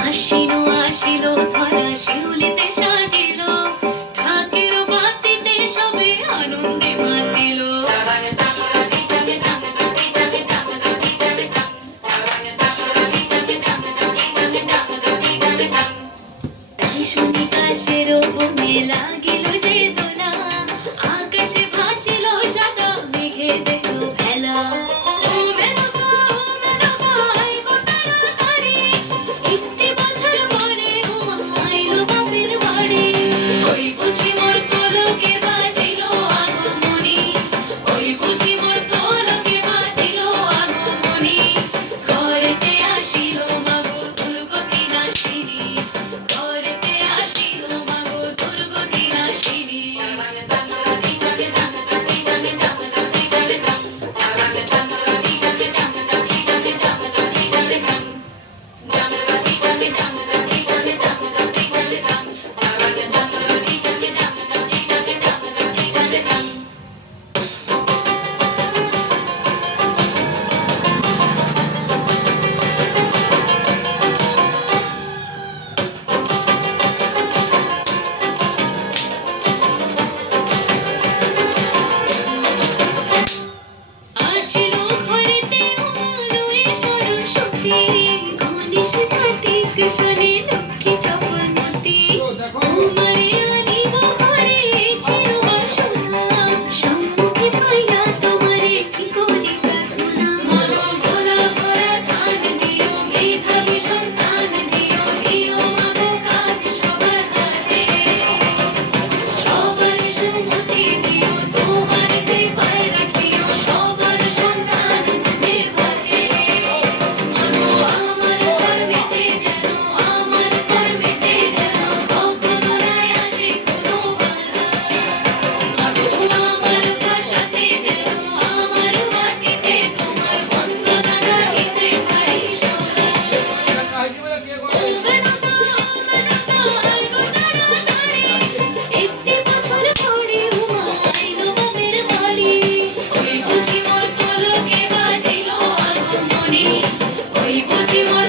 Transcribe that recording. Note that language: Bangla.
আসিলো আসিলো ধরা শিউলিতে সাজিল ঢাকের বাতিতে সবে আনন্দে মাতিল তাই শুনি কাশের বনে লাগিল যে দোলা আকাশে ভাসিল সাদা মেঘে দেখলো ভেলা ও মেনকা আই গো তাড়াতাড়ি একটি বছর পরে হুমা আইলো বাপের বাড়ি ওই বুঝি মোর তোলকে বাজিল আগমনী ওই বুঝি মোর তোলকে বাজিল আগমনী ঘরেতে আসিল মাগো দুর্গতি নাশিনী ঘরেতে আসিল মাগো দুর্গতি নাশিনী আসিল ঘরেতে উমালয়ে সরস্বতী গণেশ কার্তিক শনি লক্ষ্মী চপলমতি তোমারে আনিব ঘরে চিরবাসনা সম্মুখে পাইয়া তোমারে কি করি প্রার্থনা মাগো গোলা ভরা ধান দিও মেধাবী সন্তান দিও দিও মাগো কাজ সবার হাতে সবার সুমতি দিও তোমার কৃপায় রাখিও সবার সন্তান বুঝে ভাতে মাগো আমার ধর্মেতে যেন আমার ধর্মেতে যেন কখনো নাই আসে কোনো বাধা মাগো আমার ভাষাতে যেন আমার মাটিতে তোমার বন্দনা গাহিতে পাই সদা একটি বছর পরে হুমা আইলো বাপের বাড়ি ওই বুঝি মোর তোলকে বাজিল আগমনী ওই বুঝি মোর